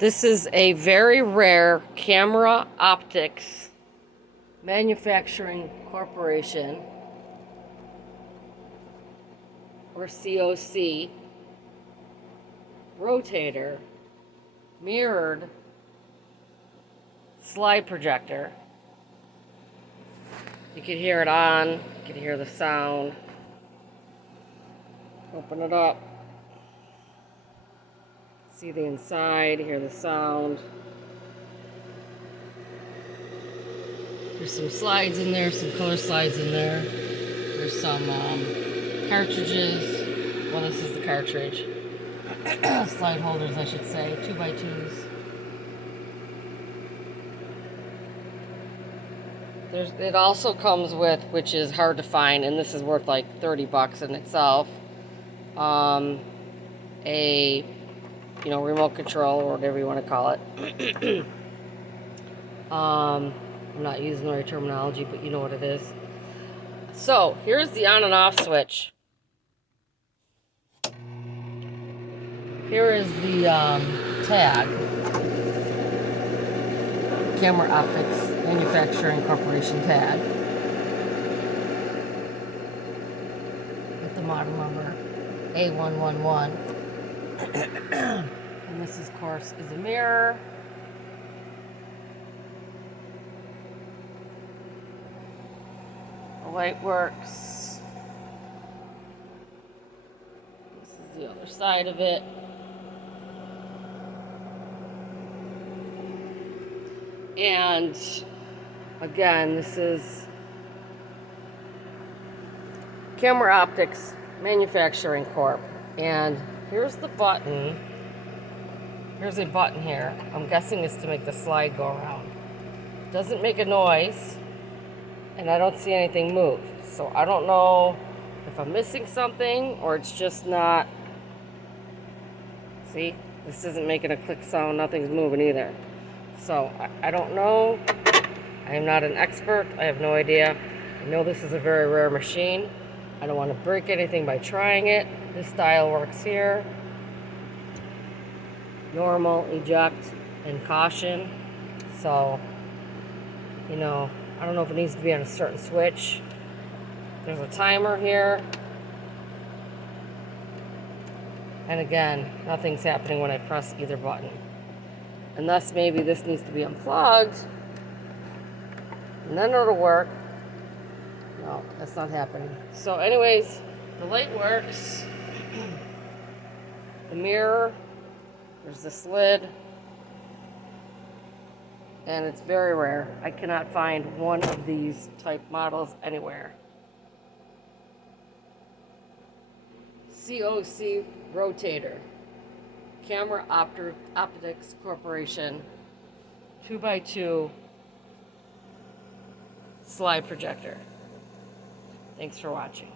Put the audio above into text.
This is a very rare Camera Optics Manufacturing Corporation, or COC, rotator, mirrored slide projector. You can hear it on, you can hear the sound. Open it up. See the inside, hear the sound. There's some slides in there, some color slides in there. There's some cartridges. Well, this is the cartridge. Slide holders, I should say, 2x2s. It also comes with, which is hard to find, and this is worth like 30 bucks in itself, a remote control, or whatever you want to call it. I'm not using the right terminology, but you know what it is. So here's the on and off switch. Here is the tag. Camera Optics Manufacturing Corporation tag. With the model number A112. And this, of course, is a mirror. The light works. This is the other side of it. And again, this is Camera Optics Manufacturing Corp. And here's the button. Here's a button here. I'm guessing it's to make the slide go around. It doesn't make a noise, and I don't see anything move. So I don't know if I'm missing something, or it's just not. See, this isn't making a click sound. Nothing's moving either. So I don't know. I am not an expert. I have no idea. I know this is a very rare machine. I don't want to break anything by trying it. This dial works here. Normal, eject, and caution. So, I don't know if it needs to be on a certain switch. There's a timer here. And again, nothing's happening when I press either button. Unless maybe this needs to be unplugged, and then it'll work. No, that's not happening. So anyways, the light works. The mirror, there's the lid, and it's very rare. I cannot find one of these type models anywhere. COC rotator. Camera Optics Corporation 2x2 slide projector. Thanks for watching.